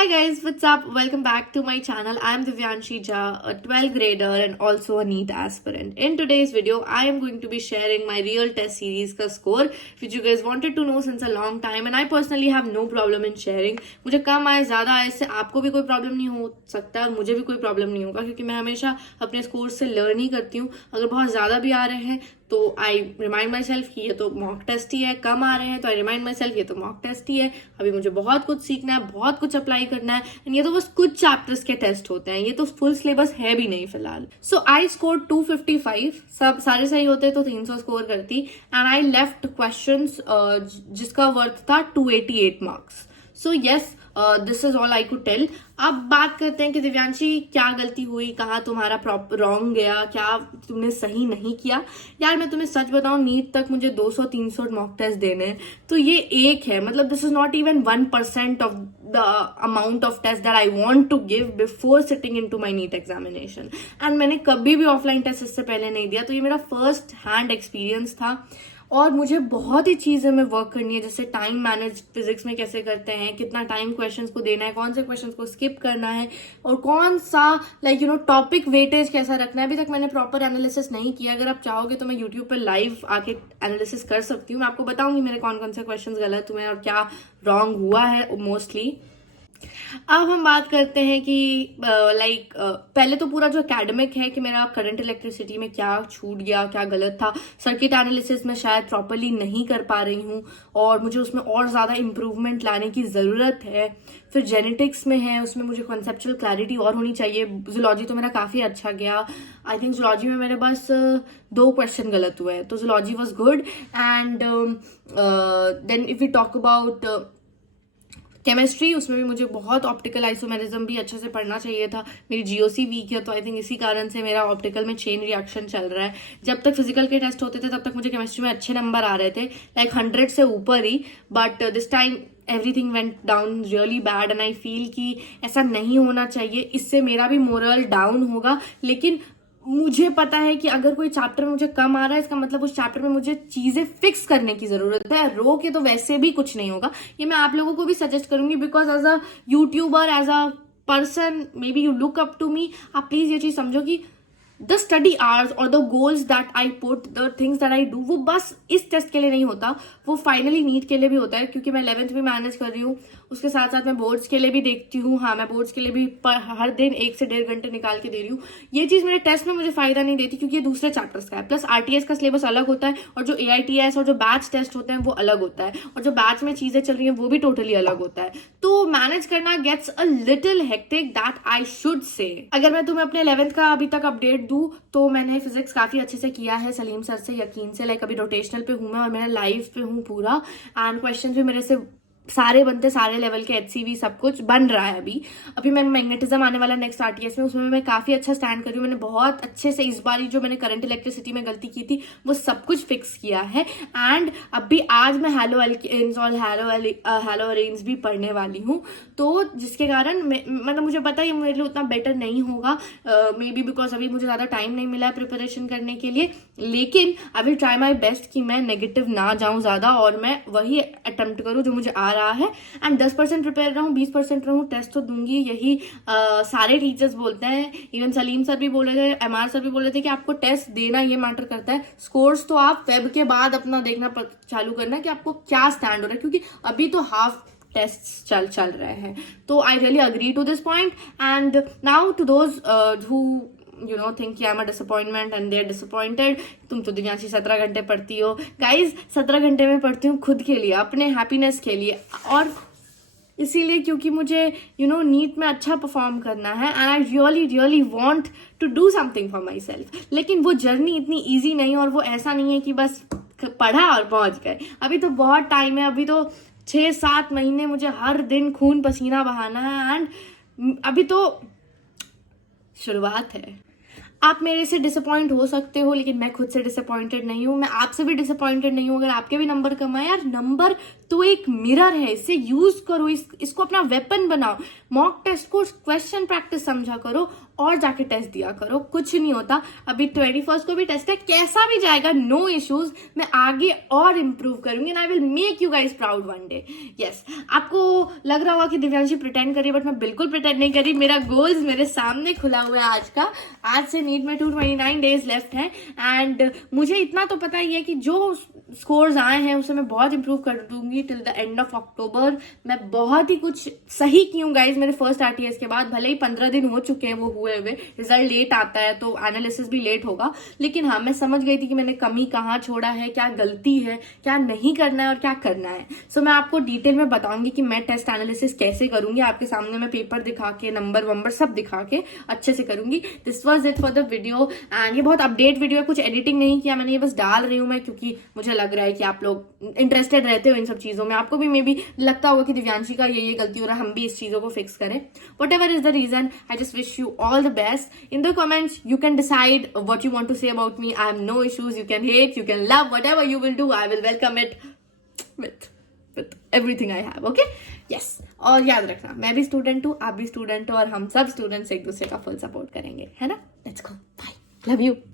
Hi guys, what's up? Welcome back to my channel. I am Divyanshi Jha, a 12th grader and also a NEET aspirant. In today's video, I am going to be sharing my real test series का score, which you guys wanted to know since a long time, and I personally have no problem in sharing. मुझे कम आए ज़्यादा आए इससे आपको भी कोई problem नहीं हो सकता और मुझे भी कोई प्रॉब्लम नहीं होगा, क्योंकि मैं हमेशा अपने स्कोर से लर्न ही करती हूँ. अगर बहुत ज़्यादा भी आ रहे हैं तो आई रिमाइंड माई सेल्फ कि ये तो मॉक टेस्ट ही है. कम आ रहे हैं तो आई रिमाइंड माई सेल्फ ये तो मॉक टेस्ट ही है. अभी मुझे बहुत कुछ सीखना है, बहुत कुछ अप्लाई करना है, एंड ये तो बस कुछ चैप्टर्स के टेस्ट होते हैं, ये तो फुल सिलेबस है भी नहीं फिलहाल. So I score 255. सब सारे सही होते तो 300 स्कोर करती, एंड आई लेफ्ट क्वेश्चंस जिसका वर्थ था 288 marks. So yes, this is all I could tell. अब बात करते हैं कि दिव्यांशी क्या गलती हुई, कहाँ तुम्हारा रॉन्ग गया, क्या तुमने सही नहीं किया. यार मैं तुम्हें सच बताऊं, नीट तक मुझे 200-300 मॉक टेस्ट देने हैं, तो ये एक है, मतलब this is not even 1% of the amount of test that I want to give before sitting into my NEET examination. And मैंने कभी भी ऑफलाइन टेस्ट इससे पहले नहीं दिया, तो ये मेरा फर्स्ट हैंड एक्सपीरियंस था. और मुझे बहुत ही चीज़ें में वर्क करनी है, जैसे टाइम मैनेज फिजिक्स में कैसे करते हैं, कितना टाइम क्वेश्चंस को देना है, कौन से क्वेश्चंस को स्किप करना है, और कौन सा टॉपिक वेटेज कैसा रखना है. अभी तक मैंने प्रॉपर एनालिसिस नहीं किया. अगर आप चाहोगे तो मैं यूट्यूब पर लाइव आके एनालिसिस कर सकती हूँ. मैं आपको बताऊंगी मेरे कौन कौन से क्वेश्चन गलत हुए हैं और क्या रॉन्ग हुआ है मोस्टली. अब हम बात करते हैं कि पहले तो पूरा जो एकेडमिक है कि मेरा करंट इलेक्ट्रिसिटी में क्या छूट गया, क्या गलत था. सर्किट एनालिसिस में शायद प्रॉपरली नहीं कर पा रही हूँ और मुझे उसमें और ज़्यादा इम्प्रूवमेंट लाने की ज़रूरत है. फिर जेनेटिक्स में है, उसमें मुझे कॉन्सेप्चुअल क्लैरिटी और होनी चाहिए. जूलॉजी तो मेरा काफ़ी अच्छा गया. आई थिंक जूलॉजी में मेरे बस 2 क्वेश्चन गलत हुए हैं, तो zoology was good. And then if you talk about chemistry, उसमें भी मुझे बहुत ऑप्टिकल आइसोमेरिज्म भी अच्छे से पढ़ना चाहिए था. मेरी जीओसी वीक है, तो आई थिंक इसी कारण से मेरा ऑप्टिकल में चेन रिएक्शन चल रहा है. जब तक फिजिकल के टेस्ट होते थे तब तक मुझे केमिस्ट्री में अच्छे नंबर आ रहे थे, लाइक 100 से ऊपर ही. But this time everything went down really bad, and I feel कि ऐसा नहीं होना चाहिए. इससे मेरा भी मोरल डाउन होगा. लेकिन मुझे पता है कि अगर कोई चैप्टर मुझे कम आ रहा है, इसका मतलब उस चैप्टर में मुझे चीजें फिक्स करने की जरूरत है. रो के तो वैसे भी कुछ नहीं होगा. ये मैं आप लोगों को भी सजेस्ट करूंगी, because as a YouTuber, as a person, maybe you look up to me, आप प्लीज ये चीज समझो कि द स्टडी आवर्स और the goals that I put, the things that I do, वो बस इस टेस्ट के लिए नहीं होता, वो फाइनली नीट के लिए भी होता है. क्योंकि मैं 11th भी मैनेज कर रही हूँ, उसके साथ साथ मैं बोर्ड्स के लिए भी देखती हूँ. हाँ, मैं बोर्ड्स के लिए भी हर दिन 1 से 1.5 घंटे निकाल के दे रही हूँ. ये चीज़ मेरे टेस्ट में मुझे फायदा नहीं देती, क्योंकि ये दूसरे चैप्टर्स का है. प्लस आरटीएस का सिलेबस अलग होता है, और जो AITS और जो बैच टेस्ट होते हैं वो अलग होता है, और जो बैच में चीज़ें चल रही हैं वो भी टोटली अलग होता है. तो मैनेज करना gets a little hectic, that I should say. अगर मैं तुम्हें अपने 11th का अभी तक अपडेट दूँ, तो मैंने फिजिक्स काफ़ी अच्छे से किया है सलीम सर से, यकीन से. लाइक अभी रोटेशनल पे हूँ मैं, और मैं लाइव पे हूँ पूरा, एंड क्वेश्चन भी मेरे से सारे बनते, सारे लेवल के HCV सब कुछ बन रहा है. अभी मैं मैग्नेटिज्म आने वाला नेक्स्ट आरटीएस में, उसमें मैं काफ़ी अच्छा स्टैंड कर रही हूँ. मैंने बहुत अच्छे से इस बार जो मैंने करंट इलेक्ट्रिसिटी में गलती की थी वो सब कुछ फिक्स किया है. एंड अभी आज मैं हैलो एल्केन्स और हैलो अरेन्स भी पढ़ने वाली हूँ, तो जिसके कारण मतलब मुझे पता है ये मेरे लिए उतना बेटर नहीं होगा, मे बी बिकॉज अभी मुझे ज़्यादा टाइम नहीं मिला है प्रिपरेशन करने के लिए. लेकिन I will try my best कि मैं नेगेटिव ना जाऊँ ज़्यादा, और मैं वही अटेम्प्ट करूँ जो मुझे आ रहा है. एंड 10% प्रिपेयर रहूँ, 20% रहूँ, टेस्ट तो दूंगी. यही सारे टीचर्स बोलते हैं. इवन सलीम सर भी बोल रहे थे, MR सर भी बोल रहे थे कि आपको टेस्ट देना ये मैटर करता है. स्कोर्स तो आप वेब के बाद अपना देखना चालू करना कि आपको क्या स्टैंड हो रहा है, क्योंकि अभी तो हाफ टेस्ट चल रहे हैं. तो I really agree to this point. And now to those who think कि I'm a disappointment and they're disappointed. तुम तो दिव्यांशी 17 घंटे पढ़ती हो. गाइज 17 घंटे में पढ़ती हूँ खुद के लिए, अपने हैप्पीनेस के लिए, और इसीलिए क्योंकि मुझे नीट में अच्छा परफॉर्म करना है, and I really want to do something for myself. लेकिन वो जर्नी इतनी ईजी नहीं, और वो ऐसा नहीं है कि बस पढ़ा और पहुंच गए. अभी तो बहुत टाइम है. अभी तो 6-7 महीने मुझे हर दिन खून पसीना बहाना है, एंड अभी तो शुरुआत है. आप मेरे से डिसअपॉइंट हो सकते हो, लेकिन मैं खुद से डिसअपॉइंटेड नहीं हूँ. मैं आपसे भी डिसअपॉइंटेड नहीं हूँ अगर आपके भी नंबर कम आए. यार नंबर तो एक मिरर है, इसे यूज करो, इसको अपना वेपन बनाओ। मॉक टेस्ट को क्वेश्चन प्रैक्टिस समझा करो और जाके टेस्ट दिया करो, कुछ नहीं होता। अभी 21st को भी टेस्ट है, कैसा भी जाएगा नो इश्यूज, मैं आगे और इम्प्रूव करूंगी and I will make you guys proud one day. Yes, आपको लग रहा होगा कि दिव्यांशी प्रिटेंड करी, बट मैं बिल्कुल प्रिटेंड नहीं करी। मेरा गोल्स मेरे सामने खुला हुआ है आज का। आज से नीट में 229 डेज लेफ्ट है एंड मुझे इतना तो पता ही है कि जो स्कोर्स आए हैं उसे मैं बहुत इंप्रूव कर दूंगी till the end of October. मैं बहुत ही कुछ सही की हूँ गाइज मेरे फर्स्ट आरटीएस के बाद, भले ही 15 दिन हो चुके हैं वो हुए हुए, रिजल्ट लेट आता है तो एनालिसिस भी लेट होगा, लेकिन हाँ मैं समझ गई थी कि मैंने कमी कहाँ छोड़ा है, क्या गलती है, क्या नहीं करना है और क्या करना है। सो मैं आपको डिटेल में बताऊंगी कि मैं टेस्ट एनालिसिस कैसे करूंगी, आपके सामने मैं पेपर दिखा के नंबर वंबर सब दिखा के अच्छे से करूंगी। This was it for the video and ये बहुत अपडेट वीडियो है, कुछ एडिटिंग नहीं किया मैंने, ये बस डाल रही हूँ मैं क्योंकि मुझे लग रहा है कि आप लोग इंटरेस्टेड रहते हो इन सब चीजों में, आपको भी मे बी लगता होगा कि दिव्यांशी का ये गलती हो रहा है, हम भी इस चीजों को फिक्स करें। Whatever is the reason, I just wish you all the best. In the comments you can decide what you want to say about me. I have no issues. You can hate, you can love, whatever you will do, I will welcome it with everything I have. Okay? Yes. और याद रखना मैं भी student हूँ, आप भी student हो और हम सब स्टूडेंट्स एक दूसरे का फुल सपोर्ट करेंगे, है ना? Let's go. Bye. Love you.